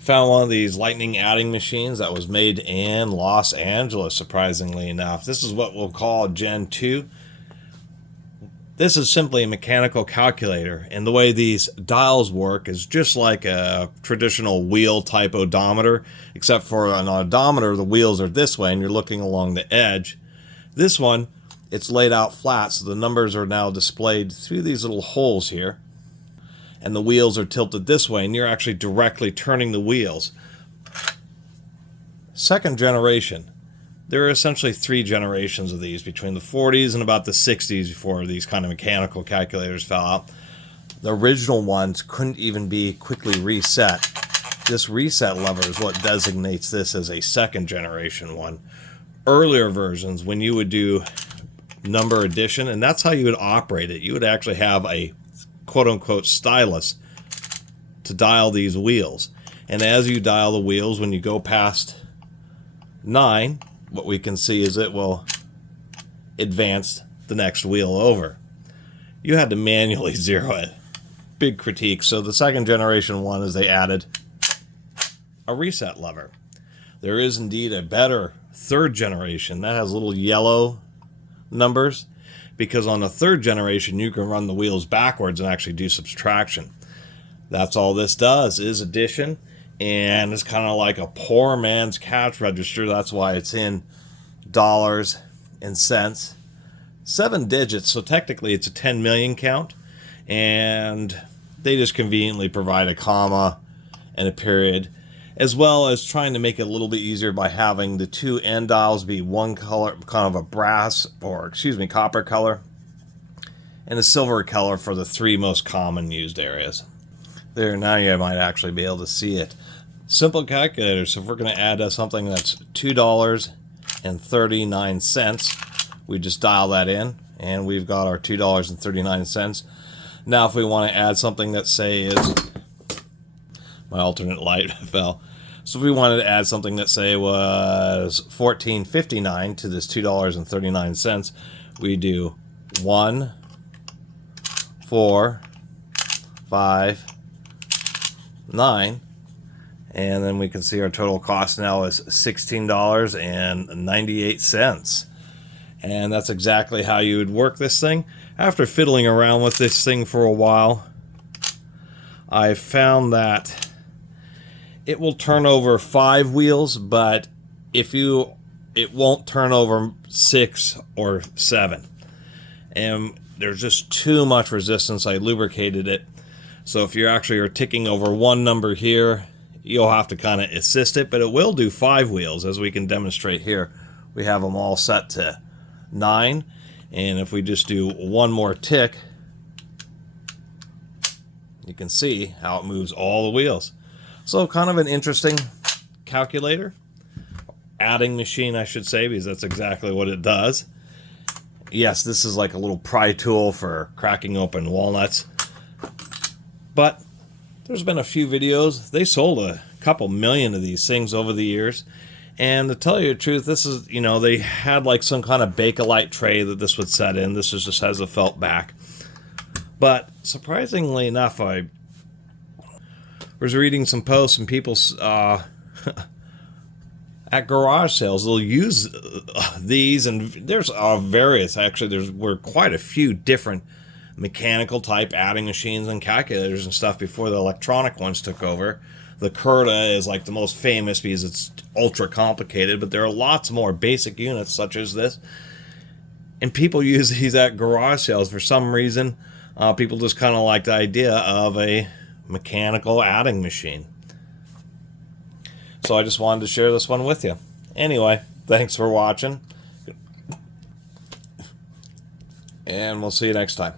Found one of these lightning adding machines that was made in Los Angeles, surprisingly enough. This is what we'll call Gen 2. This is simply a mechanical calculator, and the way these dials work is just like a traditional wheel type odometer, except for an odometer the wheels are this way and you're looking along the edge. This one, it's laid out flat, so the numbers are now displayed through these little holes here, and the wheels are tilted this way and you're actually directly turning the wheels. Second generation. There are essentially 3 generations of these between the 40s and about the 60s before these kind of mechanical calculators fell out. The original ones couldn't even be quickly reset. This reset lever is what designates this as a second generation one. Earlier versions, when you would do number addition, and that's how you would operate it, you would actually have a quote-unquote stylus to dial these wheels. And as you dial the wheels, when you go past 9, what we can see is it will advance the next wheel over. You had to manually zero it. Big critique. So the second generation one is they added a reset lever. There is indeed a better third generation that has little yellow numbers, because on the third generation you can run the wheels backwards and actually do subtraction. That's all this does, is addition. And it's kind of like a poor man's cash register. That's why it's in dollars and cents. 7 digits, so technically it's a 10 million count. And they just conveniently provide a comma and a period, as well as trying to make it a little bit easier by having the 2 end dials be one color, kind of a brass, or excuse me, copper color, and a silver color for the 3 most common used areas. There, now you might actually be able to see it. Simple calculator. So if we're going to add something that's $2.39, we just dial that in, and we've got our $2.39. Now if we want to add something that, say, is... my alternate light fell. So if we wanted to add something that, say, was $14.59 to this $2.39, we do 1, 4, 5, 9, and then we can see our total cost now is $16.98. And that's exactly how you would work this thing. After fiddling around with this thing for a while, I found that it will turn over 5 wheels, but it won't turn over 6 or 7. And there's just too much resistance. I lubricated it. So if you actually are ticking over one number here, you'll have to kind of assist it, but it will do 5 wheels, as we can demonstrate here. We have them all set to 9, and if we just do one more tick, you can see how it moves all the wheels. So kind of an interesting calculator, adding machine, I should say, because that's exactly what it does. Yes, this is like a little pry tool for cracking open walnuts, but there's been a few videos. They sold a couple million of these things over the years. And to tell you the truth, this is, you know, they had like some kind of Bakelite tray that this would set in. This just has a felt back. But surprisingly enough, I was reading some posts and people at garage sales, they'll use these, and there's various, actually, were quite a few different mechanical type adding machines and calculators and stuff before the electronic ones took over. The Curta is like the most famous because it's ultra complicated, but there are lots more basic units such as this. And people use these at garage sales for some reason. People just kind of like the idea of a mechanical adding machine. So I just wanted to share this one with you. Anyway, thanks for watching. And we'll see you next time.